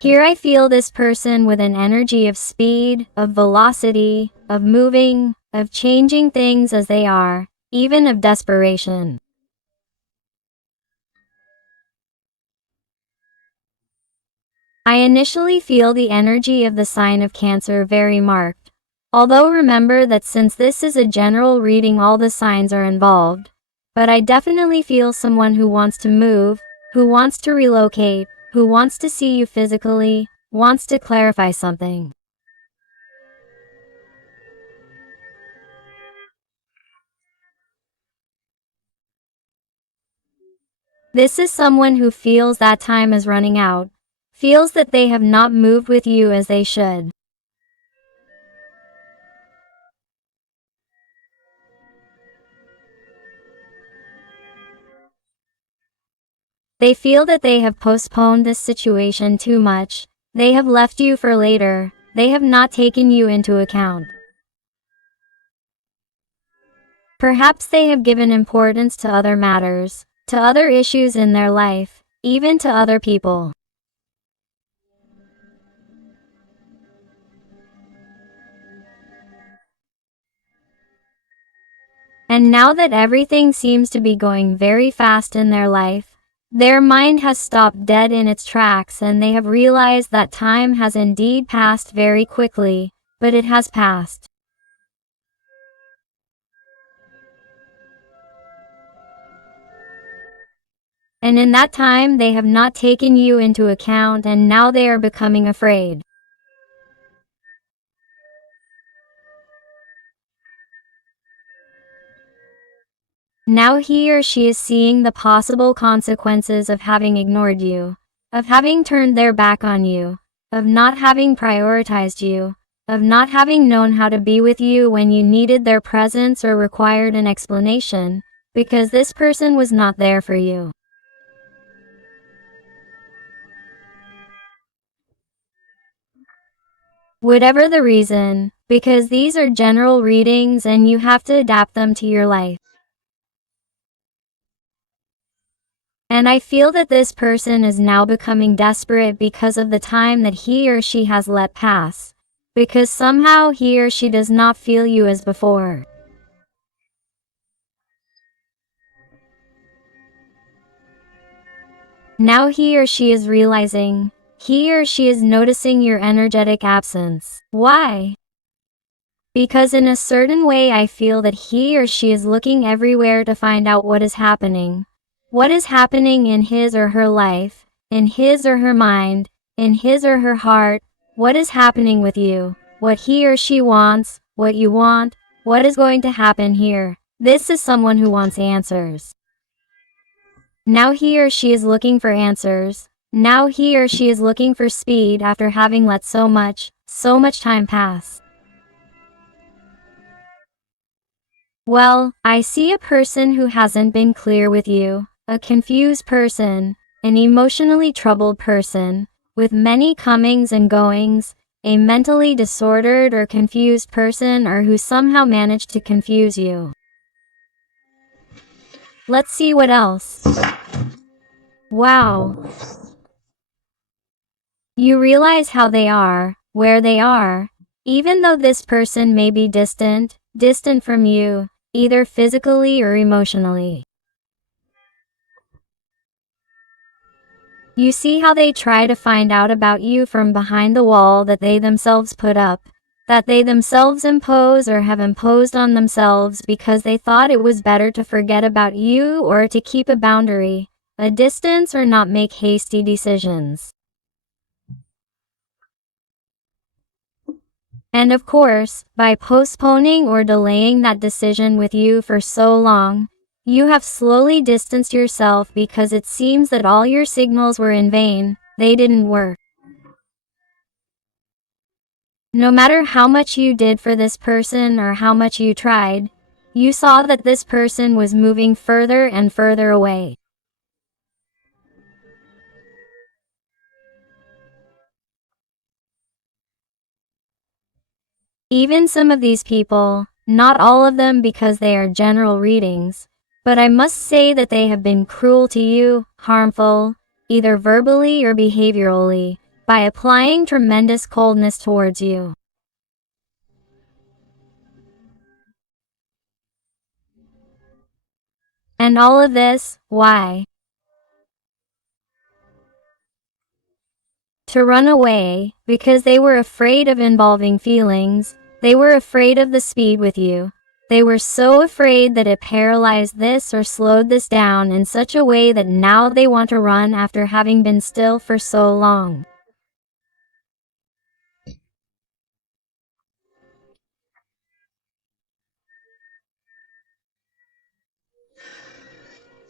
Here I feel this person with an energy of speed, of velocity, of moving, of changing things as they are, even of desperation. I initially feel the energy of the sign of Cancer very marked. Although remember that since this is a general reading, all the signs are involved. But I definitely feel someone who wants to move, who wants to relocate, who wants to see you physically, wants to clarify something. This is someone who feels that time is running out, feels that they have not moved with you as they should. They feel that they have postponed this situation too much, they have left you for later, they have not taken you into account. Perhaps they have given importance to other matters, to other issues in their life, even to other people. And now that everything seems to be going very fast in their life, their mind has stopped dead in its tracks and they have realized that time has indeed passed very quickly, but it has passed. And in that time they have not taken you into account and now they are becoming afraid. Now he or she is seeing the possible consequences of having ignored you, of having turned their back on you, of not having prioritized you, of not having known how to be with you when you needed their presence or required an explanation, because this person was not there for you. Whatever the reason, because these are general readings and you have to adapt them to your life. And I feel that this person is now becoming desperate because of the time that he or she has let pass, because somehow he or she does not feel you as before. Now he or she is realizing, he or she is noticing your energetic absence. Why? Because in a certain way I feel that he or she is looking everywhere to find out what is happening. What is happening in his or her life, in his or her mind, in his or her heart, what is happening with you, what he or she wants, what you want, what is going to happen here. This is someone who wants answers. Now he or she is looking for answers. Now he or she is looking for speed after having let so much time pass. Well, I see a person who hasn't been clear with you. A confused person, an emotionally troubled person, with many comings and goings, a mentally disordered or confused person or who somehow managed to confuse you. Let's see what else. Wow. You realize how they are, where they are, even though this person may be distant from you, either physically or emotionally. You see how they try to find out about you from behind the wall that they themselves put up, that they themselves impose or have imposed on themselves because they thought it was better to forget about you or to keep a boundary, a distance, or not make hasty decisions. And of course, by postponing or delaying that decision with you for so long, you have slowly distanced yourself because it seems that all your signals were in vain, they didn't work. No matter how much you did for this person or how much you tried, you saw that this person was moving further and further away. Even some of these people, not all of them because they are general readings, but I must say that they have been cruel to you, harmful, either verbally or behaviorally, by applying tremendous coldness towards you. And all of this, why? To run away, because they were afraid of involving feelings, they were afraid of the speed with you. They were so afraid that it paralyzed this or slowed this down in such a way that now they want to run after having been still for so long.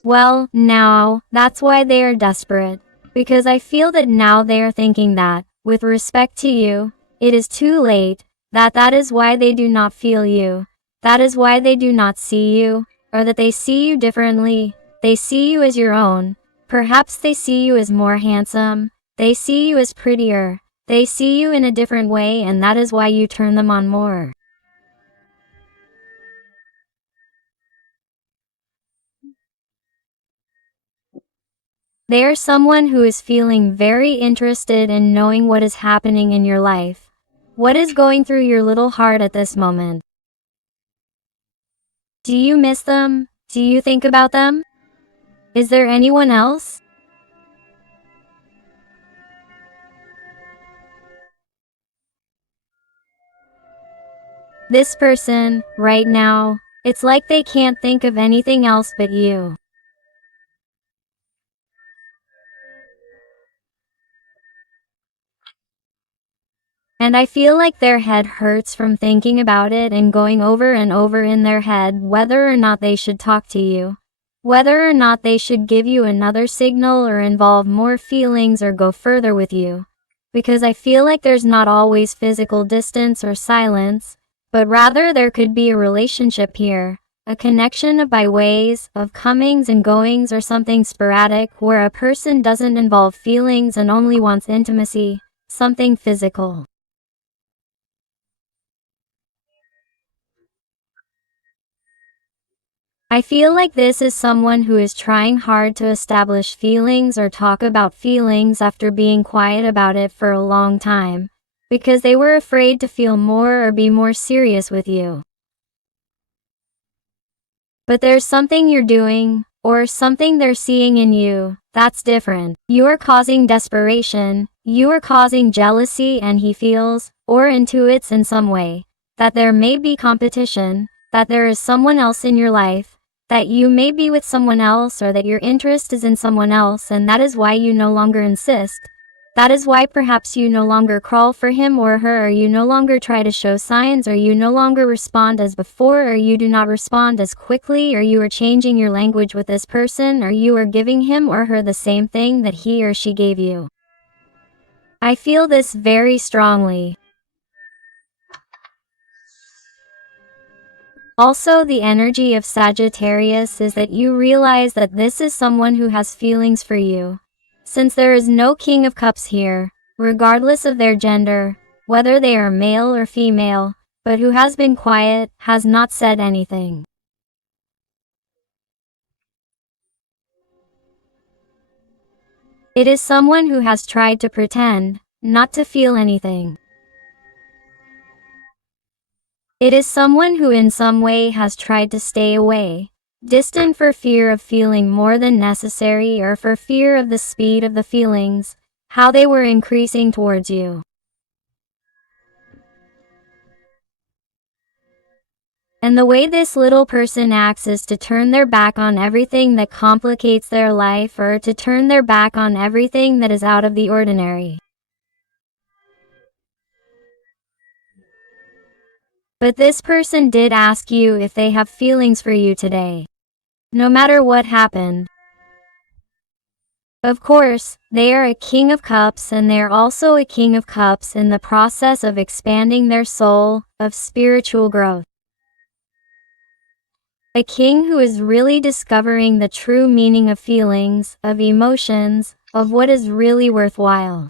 Well, now, that's why they are desperate. Because I feel that now they are thinking that, with respect to you, it is too late, that is why they do not feel you. That is why they do not see you, or that they see you differently. They see you as your own. Perhaps they see you as more handsome. They see you as prettier. They see you in a different way, and that is why you turn them on more. They are someone who is feeling very interested in knowing what is happening in your life. What is going through your little heart at this moment? Do you miss them? Do you think about them? Is there anyone else? This person, right now, it's like they can't think of anything else but you. And I feel like their head hurts from thinking about it and going over and over in their head whether or not they should talk to you. Whether or not they should give you another signal or involve more feelings or go further with you. Because I feel like there's not always physical distance or silence, but rather there could be a relationship here. A connection of by ways of comings and goings or something sporadic where a person doesn't involve feelings and only wants intimacy, something physical. I feel like this is someone who is trying hard to establish feelings or talk about feelings after being quiet about it for a long time, because they were afraid to feel more or be more serious with you. But there's something you're doing, or something they're seeing in you, that's different. You are causing desperation, you are causing jealousy, and he feels, or intuits in some way, that there may be competition, that there is someone else in your life, that you may be with someone else or that your interest is in someone else, and that is why you no longer insist. That is why perhaps you no longer crawl for him or her, or you no longer try to show signs, or you no longer respond as before, or you do not respond as quickly, or you are changing your language with this person, or you are giving him or her the same thing that he or she gave you. I feel this very strongly. Also, the energy of Sagittarius is that you realize that this is someone who has feelings for you. Since there is no King of Cups here, regardless of their gender, whether they are male or female, but who has been quiet, has not said anything. It is someone who has tried to pretend, not to feel anything. It is someone who in some way has tried to stay away, distant for fear of feeling more than necessary or for fear of the speed of the feelings, how they were increasing towards you. And the way this little person acts is to turn their back on everything that complicates their life, or to turn their back on everything that is out of the ordinary. But this person did ask you if they have feelings for you today. No matter what happened. Of course, they are a King of Cups, and they are also a King of Cups in the process of expanding their soul, of spiritual growth. A king who is really discovering the true meaning of feelings, of emotions, of what is really worthwhile.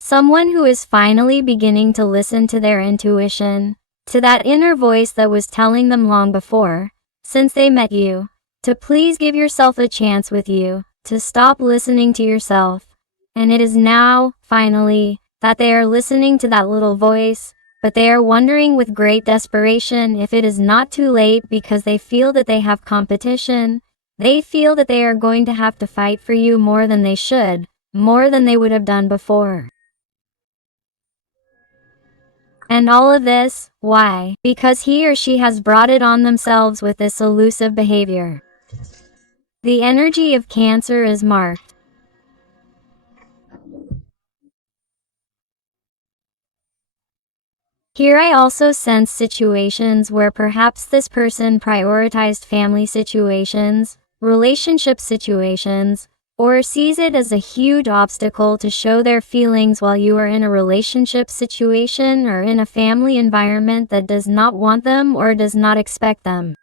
Someone who is finally beginning to listen to their intuition, to that inner voice that was telling them long before, since they met you, to please give yourself a chance with you, to stop listening to yourself, and it is now, finally, that they are listening to that little voice, but they are wondering with great desperation if it is not too late because they feel that they have competition. They feel that they are going to have to fight for you more than they should, more than they would have done before. And all of this, why? Because he or she has brought it on themselves with this elusive behavior. The energy of Cancer is marked. Here I also sense situations where perhaps this person prioritized family situations, relationship situations, or sees it as a huge obstacle to show their feelings while you are in a relationship situation or in a family environment that does not want them or does not expect them.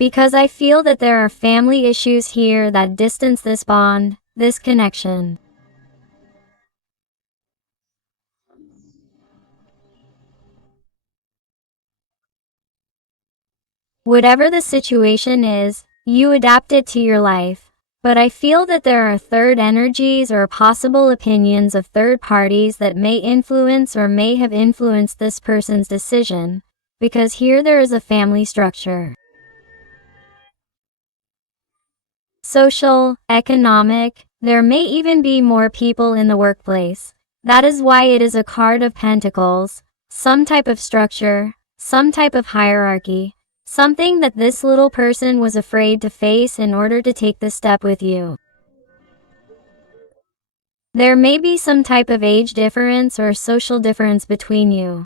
Because I feel that there are family issues here that distance this bond, this connection. Whatever the situation is, you adapt it to your life. But I feel that there are third energies or possible opinions of third parties that may influence or may have influenced this person's decision, because here there is a family structure. Social, economic, there may even be more people in the workplace. That is why it is a card of pentacles, some type of structure, some type of hierarchy. Something that this little person was afraid to face in order to take this step with you. There may be some type of age difference or social difference between you.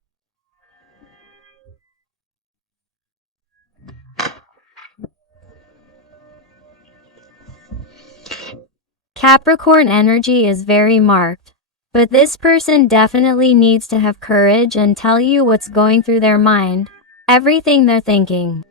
Capricorn energy is very marked, but this person definitely needs to have courage and tell you what's going through their mind, everything they're thinking.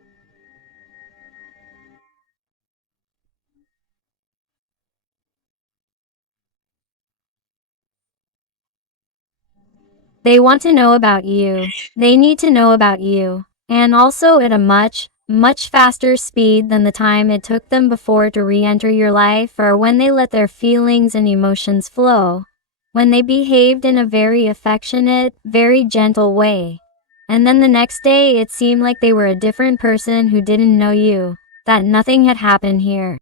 They want to know about you. They need to know about you. And also at a much faster speed than the time it took them before to re-enter your life, or when they let their feelings and emotions flow. When they behaved in a very affectionate, very gentle way. And then the next day it seemed like they were a different person who didn't know you. That nothing had happened here.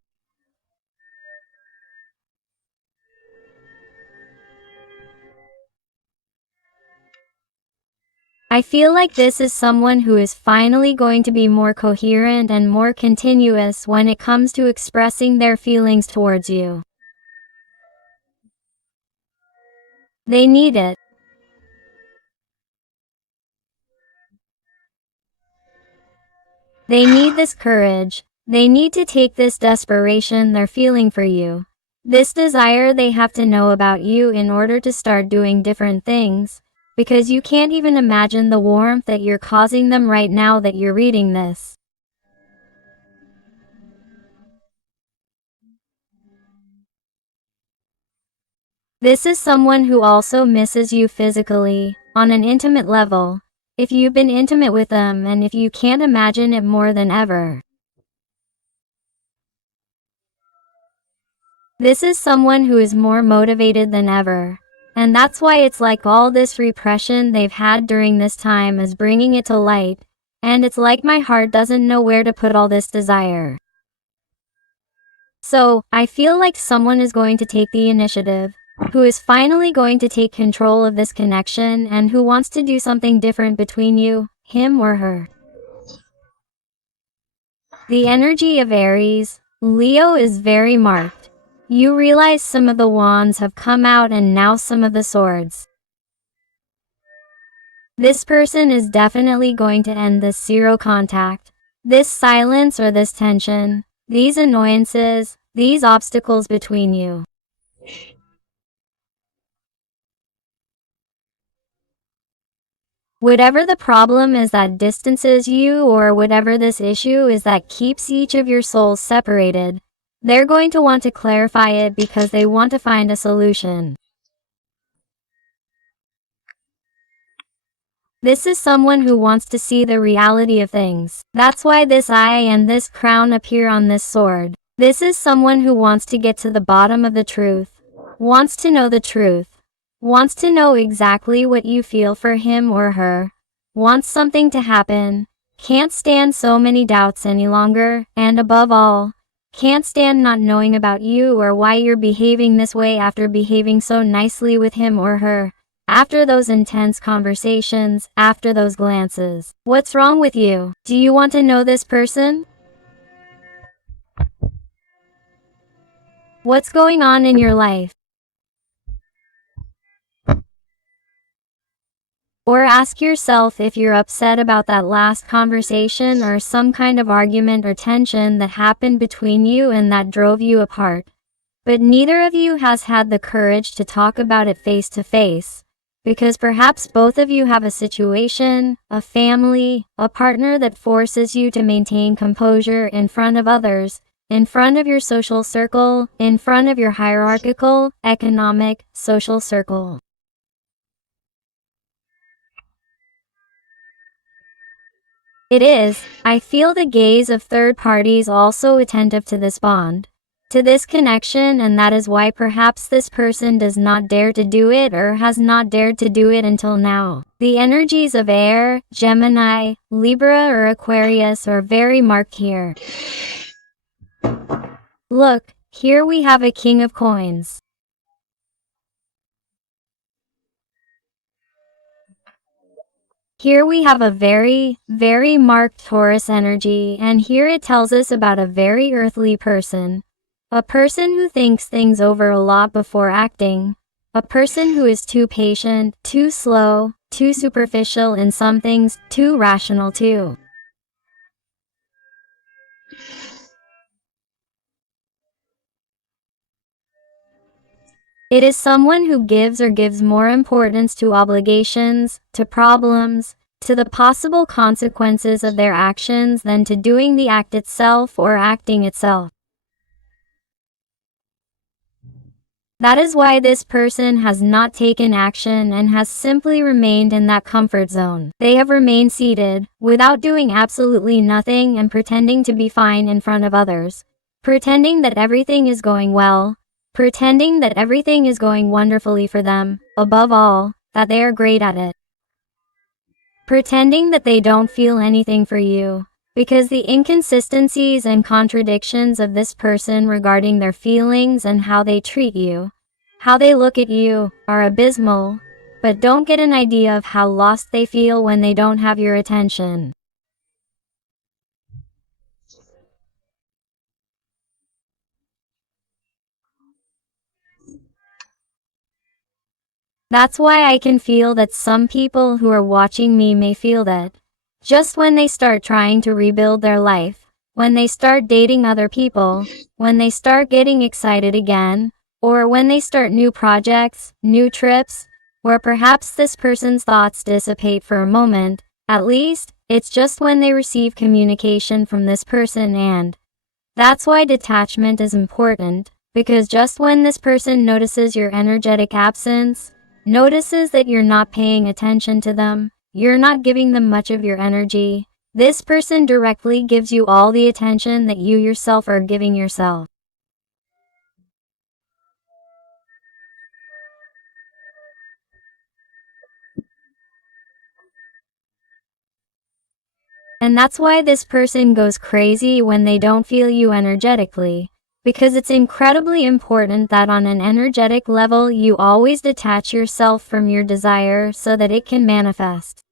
I feel like this is someone who is finally going to be more coherent and more continuous when it comes to expressing their feelings towards you. They need it. They need this courage. They need to take this desperation they're feeling for you. This desire they have to know about you in order to start doing different things. Because you can't even imagine the warmth that you're causing them right now that you're reading this. This is someone who also misses you physically, on an intimate level, if you've been intimate with them and if you can't imagine it more than ever. This is someone who is more motivated than ever. And that's why it's like all this repression they've had during this time is bringing it to light, and it's like my heart doesn't know where to put all this desire. So, I feel like someone is going to take the initiative, who is finally going to take control of this connection and who wants to do something different between you, him or her. The energy of Aries, Leo is very marked. You realize some of the wands have come out and now some of the swords. This person is definitely going to end this zero contact, this silence or this tension, these annoyances, these obstacles between you. Whatever the problem is that distances you, or whatever this issue is that keeps each of your souls separated, they're going to want to clarify it because they want to find a solution. This is someone who wants to see the reality of things. That's why this eye and this crown appear on this sword. This is someone who wants to get to the bottom of the truth, wants to know the truth, wants to know exactly what you feel for him or her, wants something to happen, can't stand so many doubts any longer, and above all, can't stand not knowing about you or why you're behaving this way after behaving so nicely with him or her. After those intense conversations, after those glances. What's wrong with you? Do you want to know this person? What's going on in your life? Or ask yourself if you're upset about that last conversation or some kind of argument or tension that happened between you and that drove you apart. But neither of you has had the courage to talk about it face to face. Because perhaps both of you have a situation, a family, a partner that forces you to maintain composure in front of others, in front of your social circle, in front of your hierarchical, economic, social circle. It is, I feel the gaze of third parties also attentive to this bond, to this connection, and that is why perhaps this person does not dare to do it or has not dared to do it until now. The energies of air, Gemini, Libra or Aquarius are very marked here. Look, here we have a king of coins. Here we have a very, very marked Taurus energy, and here it tells us about a very earthly person. A person who thinks things over a lot before acting. A person who is too patient, too slow, too superficial in some things, too rational too. It is someone who gives more importance to obligations, to problems, to the possible consequences of their actions than to doing the act itself or acting itself. That is why this person has not taken action and has simply remained in that comfort zone. They have remained seated, without doing absolutely nothing and pretending to be fine in front of others. Pretending that everything is going well. Pretending that everything is going wonderfully for them, above all, that they are great at it. Pretending that they don't feel anything for you. Because the inconsistencies and contradictions of this person regarding their feelings and how they treat you, how they look at you, are abysmal, but don't get an idea of how lost they feel when they don't have your attention. That's why I can feel that some people who are watching me may feel that. Just when they start trying to rebuild their life, when they start dating other people, when they start getting excited again, or when they start new projects, new trips, or perhaps this person's thoughts dissipate for a moment, at least, it's just when they receive communication from this person, and that's why detachment is important, because just when this person notices your energetic absence, notices that you're not paying attention to them, you're not giving them much of your energy, this person directly gives you all the attention that you yourself are giving yourself. And that's why this person goes crazy when they don't feel you energetically. Because it's incredibly important that on an energetic level you always detach yourself from your desire so that it can manifest.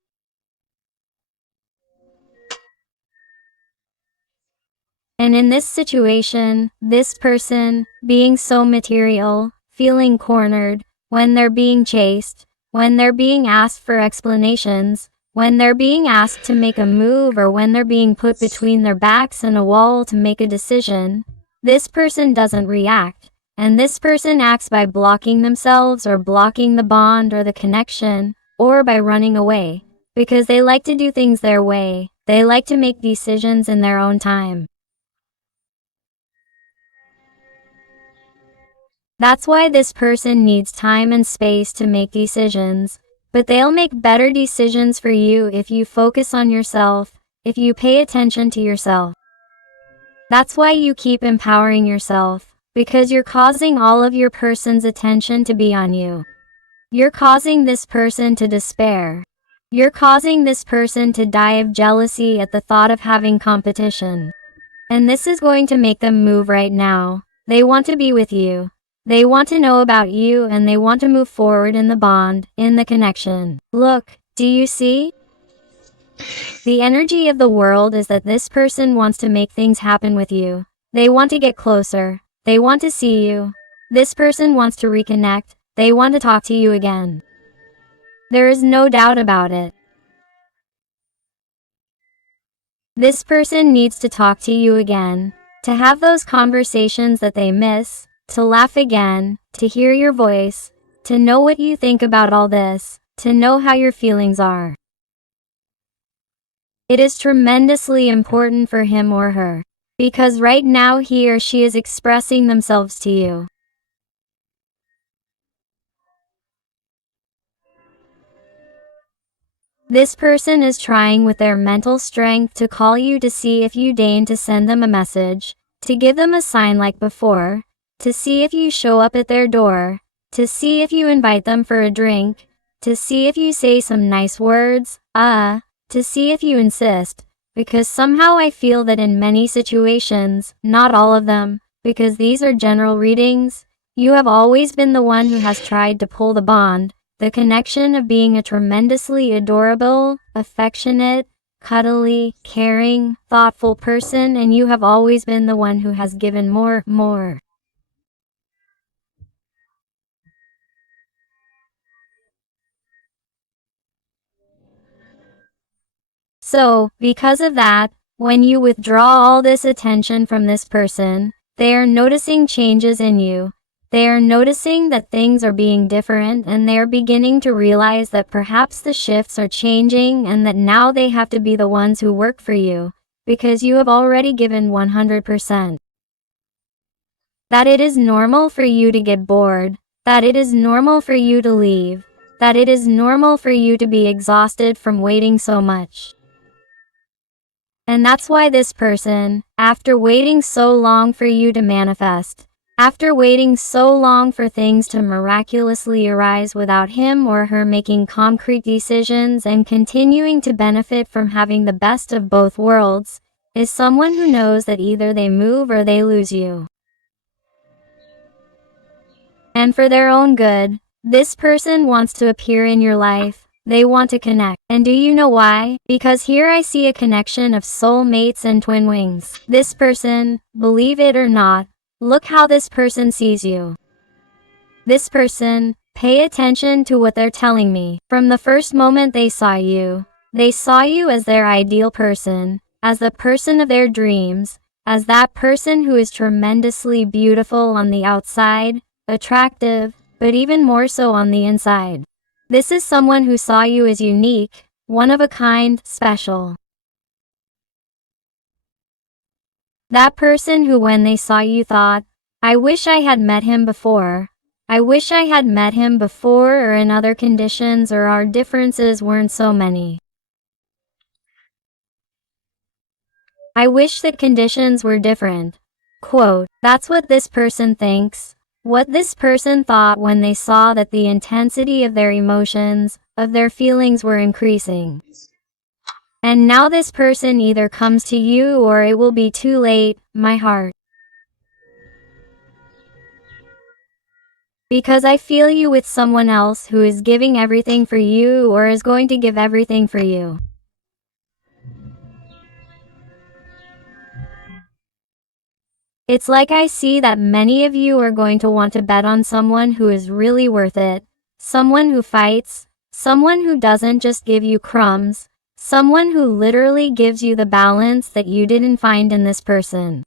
And in this situation, this person, being so material, feeling cornered, when they're being chased, when they're being asked for explanations, when they're being asked to make a move, or when they're being put between their backs and a wall to make a decision, this person doesn't react, and this person acts by blocking themselves or blocking the bond or the connection, or by running away, because they like to do things their way, they like to make decisions in their own time. That's why this person needs time and space to make decisions, But they'll make better decisions for you if you focus on yourself, if you pay attention to yourself. That's why you keep empowering yourself, because you're causing all of your person's attention to be on you. You're causing this person to despair. You're causing this person to die of jealousy at the thought of having competition. And this is going to make them move right now. They want to be with you. They want to know about you and they want to move forward in the bond, in the connection. Look, do you see? The energy of the world is that this person wants to make things happen with you. They want to get closer. They want to see you. This person wants to reconnect. They want to talk to you again. There is no doubt about it. This person needs to talk to you again, to have those conversations that they miss, to laugh again, to hear your voice, to know what you think about all this, to know how your feelings are. It is tremendously important for him or her, because right now he or she is expressing themselves to you. This person is trying with their mental strength to call you to see if you deign to send them a message, to give them a sign like before, to see if you show up at their door, to see if you invite them for a drink, to see if you say some nice words, to see if you insist, because somehow I feel that in many situations, not all of them, because these are general readings, you have always been the one who has tried to pull the bond, the connection of being a tremendously adorable, affectionate, cuddly, caring, thoughtful person, and you have always been the one who has given more. So, because of that, when you withdraw all this attention from this person, they are noticing changes in you. They are noticing that things are being different and they are beginning to realize that perhaps the shifts are changing and that now they have to be the ones who work for you, because you have already given 100%. That it is normal for you to get bored, that it is normal for you to leave, that it is normal for you to be exhausted from waiting so much. And that's why this person, after waiting so long for you to manifest, after waiting so long for things to miraculously arise without him or her making concrete decisions and continuing to benefit from having the best of both worlds, is someone who knows that either they move or they lose you. And for their own good, this person wants to appear in your life. They want to connect. And do you know why? Because here I see a connection of soulmates and twin wings. This person, believe it or not, look how this person sees you. This person, pay attention to what they're telling me. From the first moment they saw you as their ideal person, as the person of their dreams, as that person who is tremendously beautiful on the outside, attractive, but even more so on the inside. This is someone who saw you as unique, one of a kind, special. That person who when they saw you thought, I wish I had met him before. I wish I had met him before or in other conditions or our differences weren't so many. I wish that conditions were different. Quote, that's what this person thinks. What this person thought when they saw that the intensity of their emotions, of their feelings were increasing. And now this person either comes to you or it will be too late, my heart. Because I feel you with someone else who is giving everything for you or is going to give everything for you. It's like I see that many of you are going to want to bet on someone who is really worth it, someone who fights, someone who doesn't just give you crumbs, someone who literally gives you the balance that you didn't find in this person.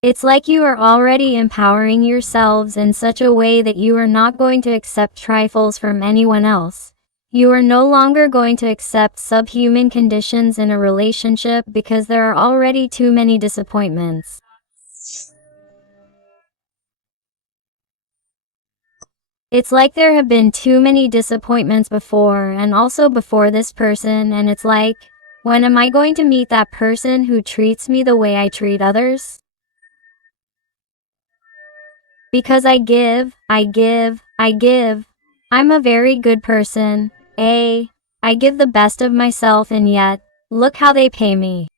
It's like you are already empowering yourselves in such a way that you are not going to accept trifles from anyone else. You are no longer going to accept subhuman conditions in a relationship because there are already too many disappointments. It's like there have been too many disappointments before and also before this person, and it's like, when am I going to meet that person who treats me the way I treat others? Because I give, I give, I give. I'm a very good person. I give the best of myself, and yet, look how they pay me.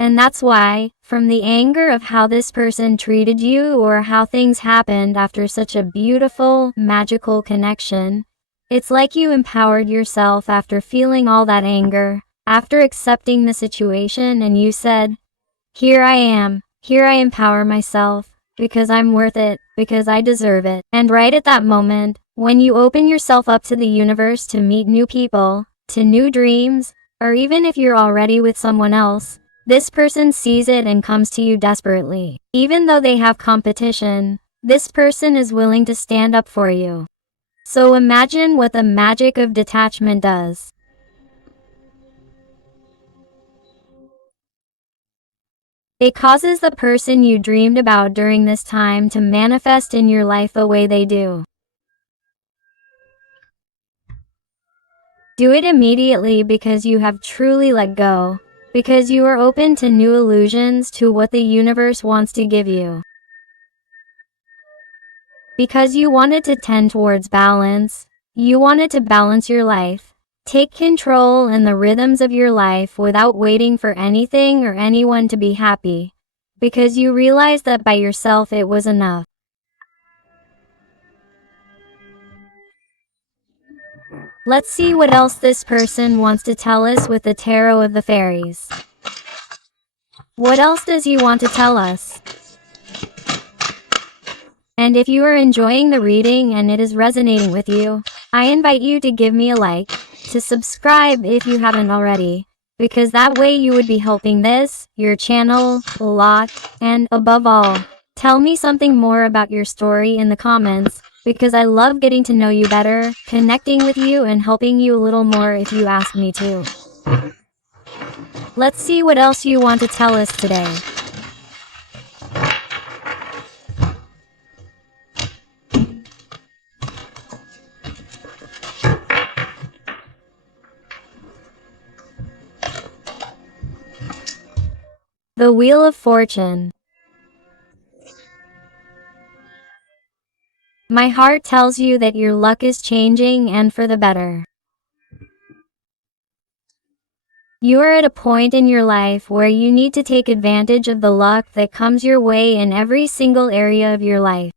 And that's why, from the anger of how this person treated you or how things happened after such a beautiful, magical connection, it's like you empowered yourself after feeling all that anger, after accepting the situation, and you said, here I empower myself, because I'm worth it, because I deserve it. And right at that moment, when you open yourself up to the universe to meet new people, to new dreams, or even if you're already with someone else, this person sees it and comes to you desperately. Even though they have competition, this person is willing to stand up for you. So imagine what the magic of detachment does. It causes the person you dreamed about during this time to manifest in your life the way they do. Do it immediately because you have truly let go, because you are open to new illusions, to what the universe wants to give you. Because you wanted to tend towards balance, you wanted to balance your life, take control in the rhythms of your life without waiting for anything or anyone to be happy, because you realized that by yourself it was enough. Let's see what else this person wants to tell us with the Tarot of the Fairies. What else does he want to tell us? And if you are enjoying the reading and it is resonating with you, I invite you to give me a like, to subscribe if you haven't already, because that way you would be helping this, your channel, a lot, and above all, tell me something more about your story in the comments, because I love getting to know you better, connecting with you and helping you a little more if you ask me to. Let's see what else you want to tell us today. The Wheel of Fortune. My heart tells you that your luck is changing and for the better. You are at a point in your life where you need to take advantage of the luck that comes your way in every single area of your life.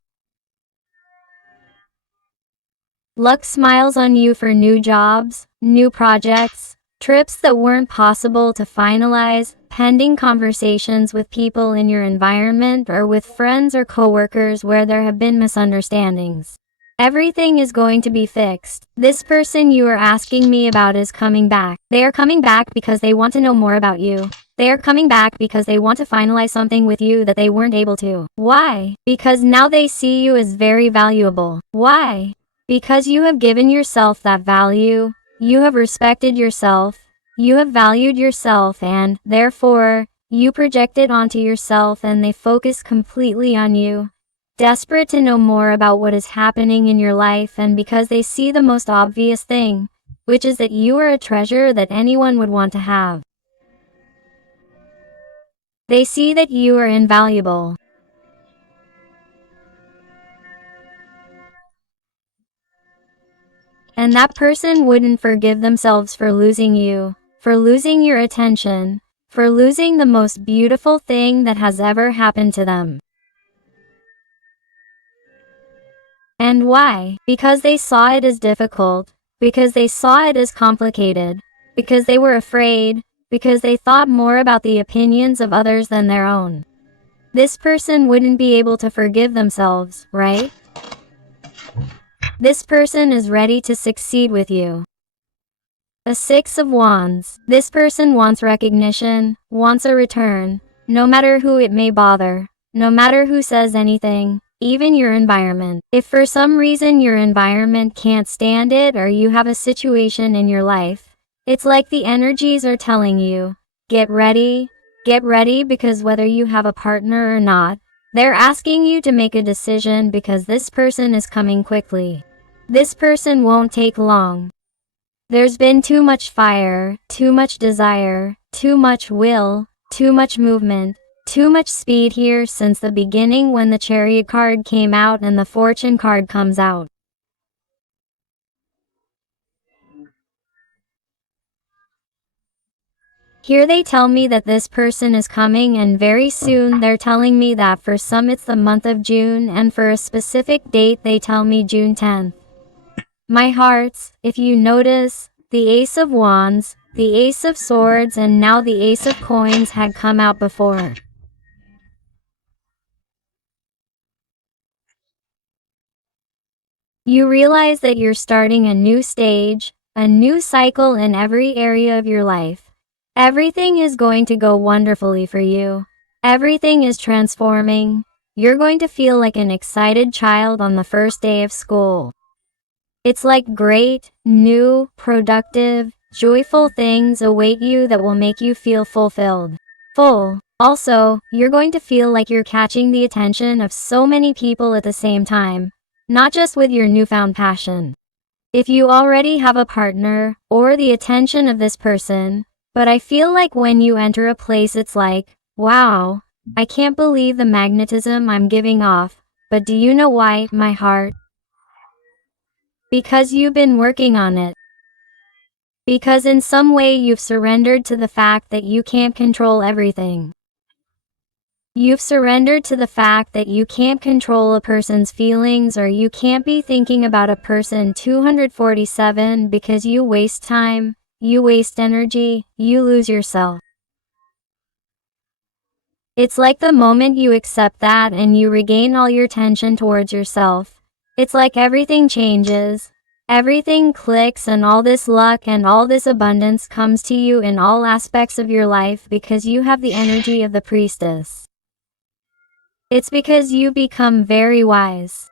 Luck smiles on you for new jobs, new projects, trips that weren't possible to finalize, pending conversations with people in your environment or with friends or coworkers where there have been misunderstandings. Everything is going to be fixed. This person you are asking me about is coming back. They are coming back because they want to know more about you. They are coming back because they want to finalize something with you that they weren't able to. Why? Because now they see you as very valuable. Why? Because you have given yourself that value. You have respected yourself. You have valued yourself, and, therefore, you project it onto yourself and they focus completely on you, desperate to know more about what is happening in your life, and because they see the most obvious thing, which is that you are a treasure that anyone would want to have. They see that you are invaluable. And that person wouldn't forgive themselves for losing you, for losing your attention, for losing the most beautiful thing that has ever happened to them. And why? Because they saw it as difficult, because they saw it as complicated, because they were afraid, because they thought more about the opinions of others than their own. This person wouldn't be able to forgive themselves, right? This person is ready to succeed with you. A Six of Wands. This person wants recognition, wants a return, no matter who it may bother, no matter who says anything, even your environment. If for some reason your environment can't stand it or you have a situation in your life, it's like the energies are telling you, get ready, because whether you have a partner or not, They're asking you to make a decision because this person is coming quickly. This person won't take long. There's been too much fire, too much desire, too much will, too much movement, too much speed here since the beginning when the Chariot card came out and the Fortune card comes out. Here they tell me that this person is coming, and very soon they're telling me that for some it's the month of June, and for a specific date they tell me June 10th. My hearts, if you notice, the Ace of Wands, the Ace of Swords, and now the Ace of Coins had come out before. You realize that you're starting a new stage, a new cycle in every area of your life. Everything is going to go wonderfully for you. Everything is transforming. You're going to feel like an excited child on the first day of school. It's like great, new, productive, joyful things await you that will make you feel fulfilled. Full. Also, you're going to feel like you're catching the attention of so many people at the same time, not just with your newfound passion. If you already have a partner, or the attention of this person, but I feel like when you enter a place it's like, wow, I can't believe the magnetism I'm giving off. But do you know why, my heart? Because you've been working on it. Because in some way you've surrendered to the fact that you can't control everything. You've surrendered to the fact that you can't control a person's feelings, or you can't be thinking about a person 247 because you waste time, you waste energy, you lose yourself. It's like the moment you accept that and you regain all your tension towards yourself, it's like everything changes, everything clicks, and all this luck and all this abundance comes to you in all aspects of your life because you have the energy of the priestess. It's because you become very wise.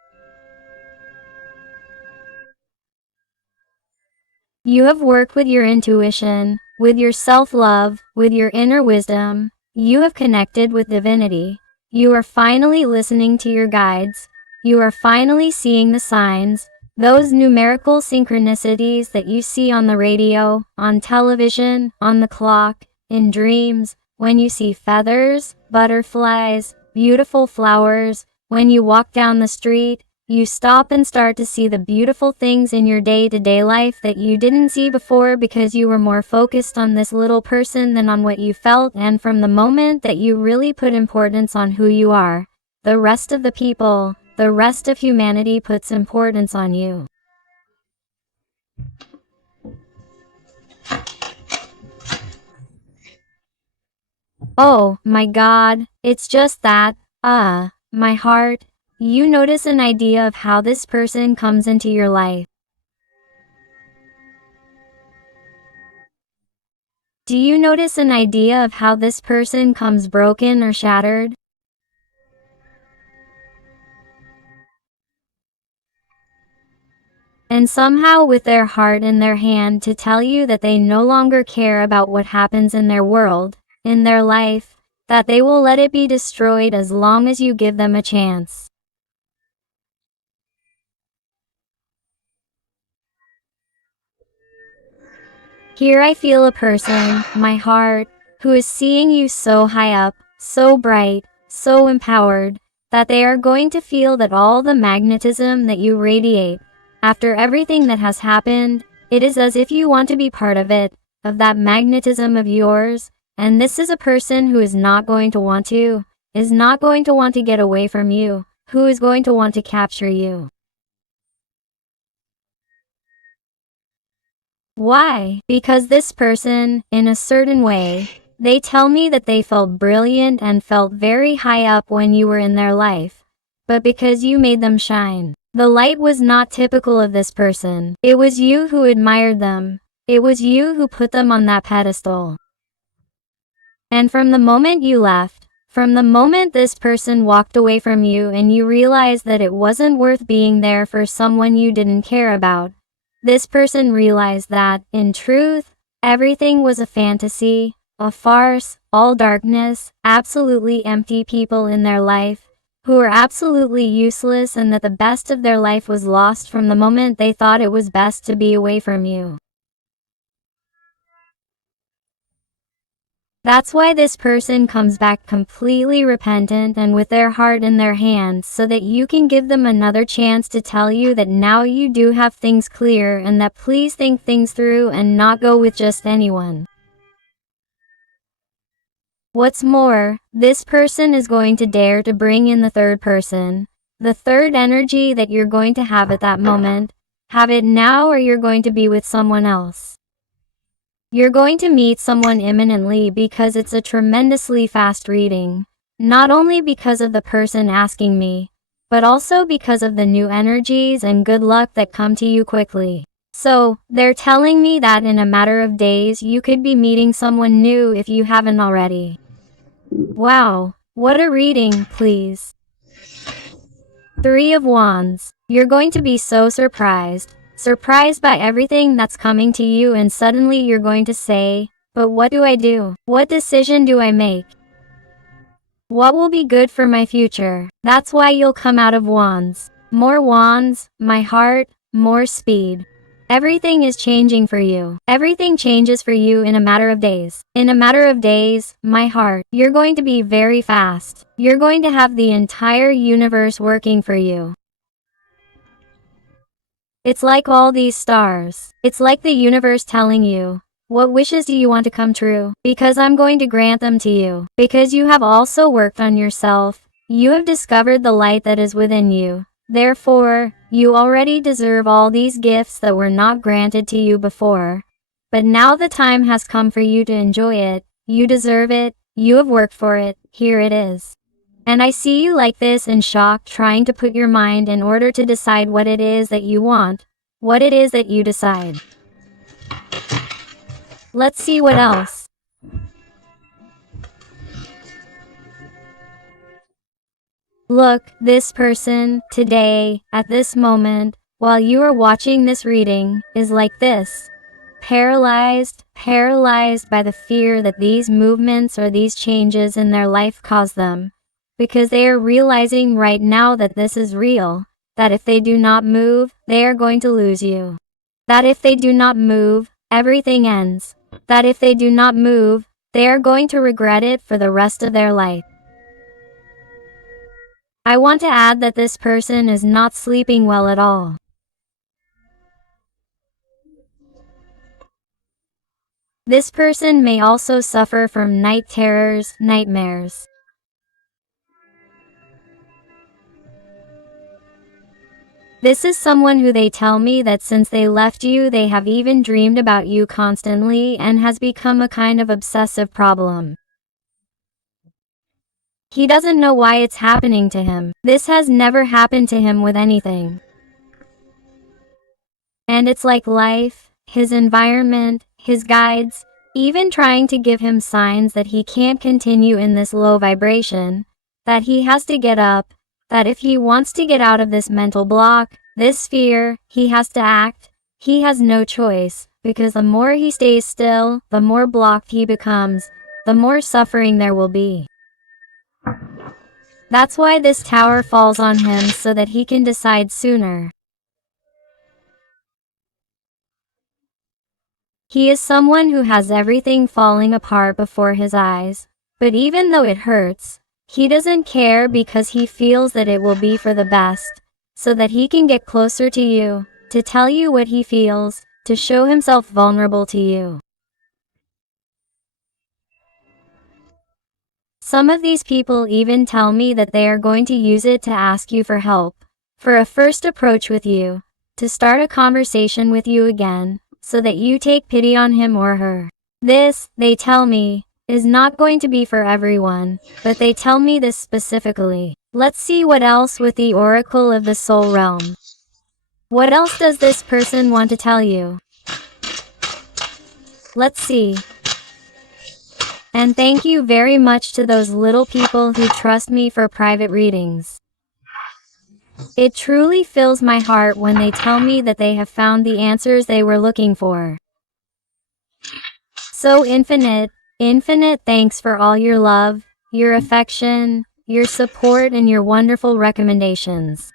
You have worked with your intuition, with your self-love, with your inner wisdom. You have connected with divinity. You are finally listening to your guides. You are finally seeing the signs, those numerical synchronicities that you see on the radio, on television, on the clock, in dreams, when you see feathers, butterflies, beautiful flowers, when you walk down the street. You stop and start to see the beautiful things in your day-to-day life that you didn't see before because you were more focused on this little person than on what you felt, and from the moment that you really put importance on who you are, the rest of the people, the rest of humanity puts importance on you. Oh, my God, it's just that, my heart. You notice an idea of how this person comes into your life. Do you notice an idea of how this person comes broken or shattered? And somehow with their heart in their hand to tell you that they no longer care about what happens in their world, in their life, that they will let it be destroyed as long as you give them a chance. Here I feel a person, my heart, who is seeing you so high up, so bright, so empowered, that they are going to feel that all the magnetism that you radiate, after everything that has happened, it is as if you want to be part of it, of that magnetism of yours, and this is a person who is not going to want to get away from you, who is going to want to capture you. Why? Because this person, in a certain way, they tell me that they felt brilliant and felt very high up when you were in their life, but because you made them shine. The light was not typical of this person. It was you who admired them. It was you who put them on that pedestal. And from the moment you left, from the moment this person walked away from you and you realized that it wasn't worth being there for someone you didn't care about, this person realized that, in truth, everything was a fantasy, a farce, all darkness, absolutely empty people in their life, who are absolutely useless and that the best of their life was lost from the moment they thought it was best to be away from you. That's why this person comes back completely repentant and with their heart in their hands so that you can give them another chance to tell you that now you do have things clear and that please think things through and not go with just anyone. What's more, this person is going to dare to bring in the third person, the third energy that you're going to have at that moment. Have it now or you're going to be with someone else. You're going to meet someone imminently because it's a tremendously fast reading. Not only because of the person asking me, but also because of the new energies and good luck that come to you quickly. So, they're telling me that in a matter of days you could be meeting someone new if you haven't already. Wow, what a reading, please. 3 of Wands. You're going to be so surprised by everything that's coming to you, and suddenly you're going to say, but what do I do? What decision do I make? What will be good for my future? That's why you'll come out of Wands. More Wands, my heart, more speed. Everything is changing for you. Everything changes for you in a matter of days. In a matter of days, my heart, you're going to be very fast. You're going to have the entire universe working for you. It's like all these stars. It's like the universe telling you, what wishes do you want to come true? Because I'm going to grant them to you. Because you have also worked on yourself. You have discovered the light that is within you. Therefore, you already deserve all these gifts that were not granted to you before. But now the time has come for you to enjoy it. You deserve it. You have worked for it. Here it is. And I see you like this in shock, trying to put your mind in order to decide what it is that you want, what it is that you decide. Let's see what else. Look, this person, today, at this moment, while you are watching this reading, is like this. Paralyzed by the fear that these movements or these changes in their life cause them. Because they are realizing right now that this is real, that if they do not move, they are going to lose you. That if they do not move, everything ends. That if they do not move, they are going to regret it for the rest of their life. I want to add that this person is not sleeping well at all. This person may also suffer from night terrors, nightmares. This is someone who they tell me that since they left you, they have even dreamed about you constantly and has become a kind of obsessive problem. He doesn't know why it's happening to him. This has never happened to him with anything. And it's like life, his environment, his guides, even trying to give him signs that he can't continue in this low vibration, that he has to get up, that if he wants to get out of this mental block, this fear, he has to act. He has no choice, because the more he stays still, the more blocked he becomes, the more suffering there will be. That's why this tower falls on him, so that he can decide sooner. He is someone who has everything falling apart before his eyes, but even though it hurts, he doesn't care because he feels that it will be for the best, so that he can get closer to you, to tell you what he feels, to show himself vulnerable to you. Some of these people even tell me that they are going to use it to ask you for help, for a first approach with you, to start a conversation with you again, so that you take pity on him or her. This, they tell me, is not going to be for everyone, but they tell me this specifically. Let's see what else with the Oracle of the Soul Realm. What else does this person want to tell you? Let's see. And thank you very much to those little people who trust me for private readings. It truly fills my heart when they tell me that they have found the answers they were looking for. So infinite thanks for all your love, your affection, your support, and your wonderful recommendations.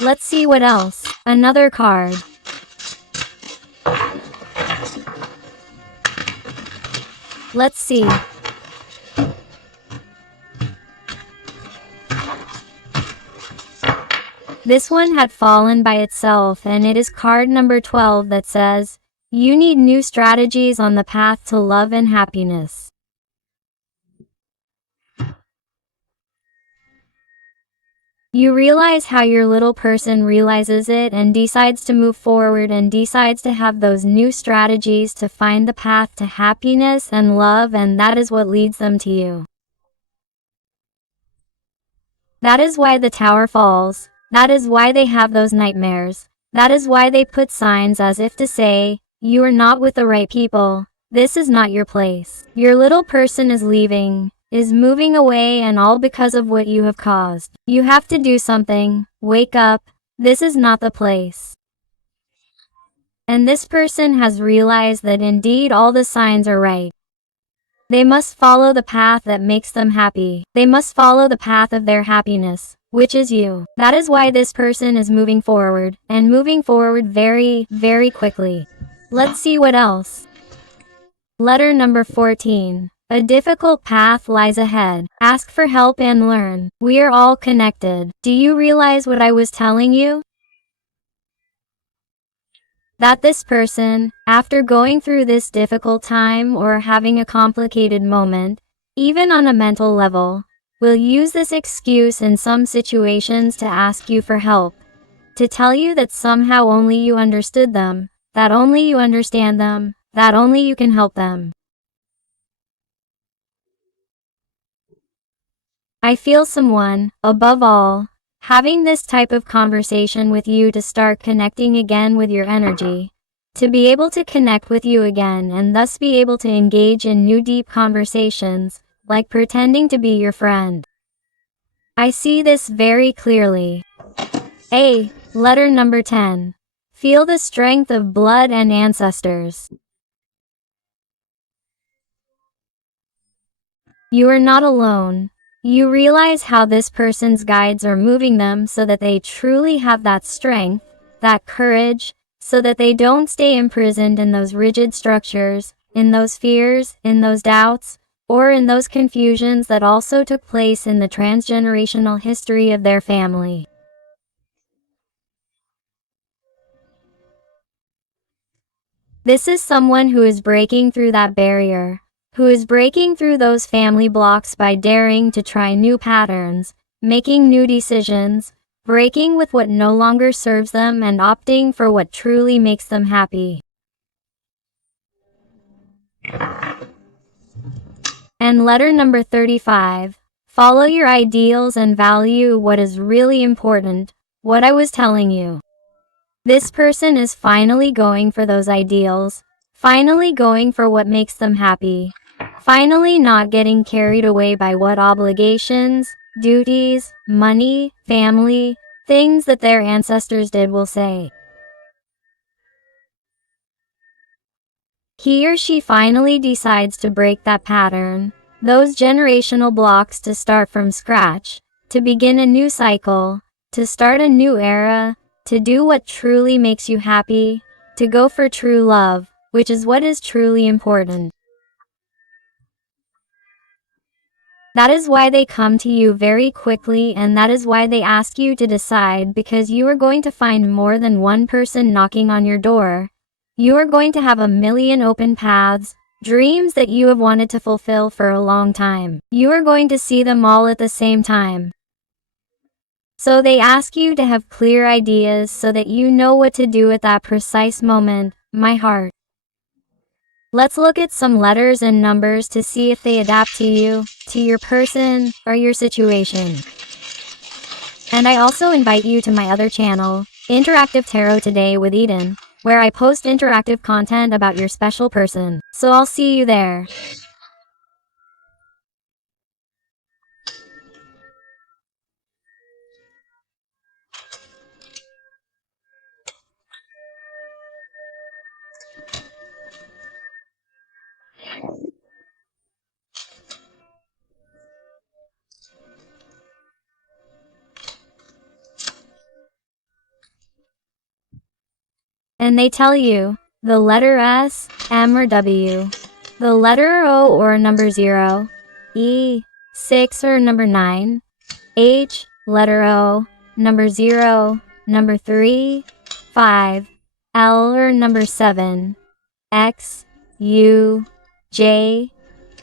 Let's see what else. Another card. Let's see. This one had fallen by itself, and it is card number 12 that says, you need new strategies on the path to love and happiness. You realize how your little person realizes it and decides to move forward and decides to have those new strategies to find the path to happiness and love, and that is what leads them to you. That is why the tower falls. That is why they have those nightmares. That is why they put signs as if to say, you are not with the right people. This is not your place. Your little person is leaving, is moving away, and all because of what you have caused. You have to do something. Wake up. This is not the place. And this person has realized that indeed all the signs are right. They must follow the path that makes them happy. They must follow the path of their happiness, which is you. That is why this person is moving forward, and moving forward very, very quickly. Let's see what else. Letter number 14. A difficult path lies ahead. Ask for help and learn. We are all connected. Do you realize what I was telling you? That this person, after going through this difficult time or having a complicated moment, even on a mental level, will use this excuse in some situations to ask you for help, to tell you that somehow only you understood them, that only you understand them, that only you can help them. I feel someone, above all, having this type of conversation with you to start connecting again with your energy, to be able to connect with you again and thus be able to engage in new deep conversations, like pretending to be your friend. I see this very clearly. Letter number 10. Feel the strength of blood and ancestors. You are not alone. You realize how this person's guides are moving them so that they truly have that strength, that courage, so that they don't stay imprisoned in those rigid structures, in those fears, in those doubts, or in those confusions that also took place in the transgenerational history of their family. This is someone who is breaking through that barrier, who is breaking through those family blocks by daring to try new patterns, making new decisions, breaking with what no longer serves them and opting for what truly makes them happy. And letter number 35. Follow your ideals and value what is really important, what I was telling you. This person is finally going for those ideals, finally going for what makes them happy, finally not getting carried away by what obligations, duties, money, family, things that their ancestors did will say. He or she finally decides to break that pattern, those generational blocks, to start from scratch, to begin a new cycle, to start a new era, to do what truly makes you happy, to go for true love, which is what is truly important. That is why they come to you very quickly, and that is why they ask you to decide, because you are going to find more than one person knocking on your door. You are going to have a million open paths, dreams that you have wanted to fulfill for a long time. You are going to see them all at the same time. So they ask you to have clear ideas so that you know what to do at that precise moment, my heart. Let's look at some letters and numbers to see if they adapt to you, to your person, or your situation. And I also invite you to my other channel, Interactive Tarot Today with Eden, where I post interactive content about your special person. So I'll see you there. and they tell you the letter S, M, or W, the letter O or number 0, E, 6 or number 9, H, letter O, number 0, number 3, 5, L or number 7, X, U, J,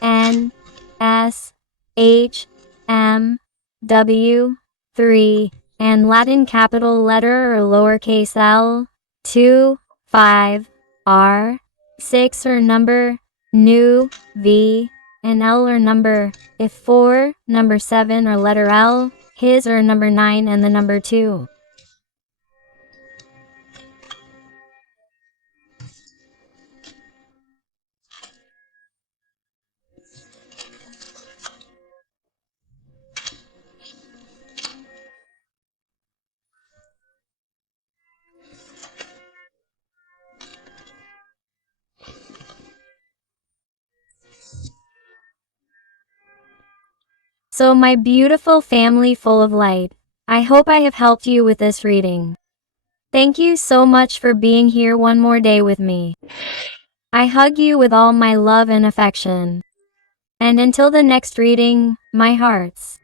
N, S, H, M, W, 3, and Latin capital letter or lowercase l, 2, 5, R, 6 or number, nu, V, and L or number, if 4, number 7 or letter L, his or number 9 and the number 2. So my beautiful family full of light, I hope I have helped you with this reading. Thank you so much for being here one more day with me. I hug you with all my love and affection. And until the next reading, my hearts.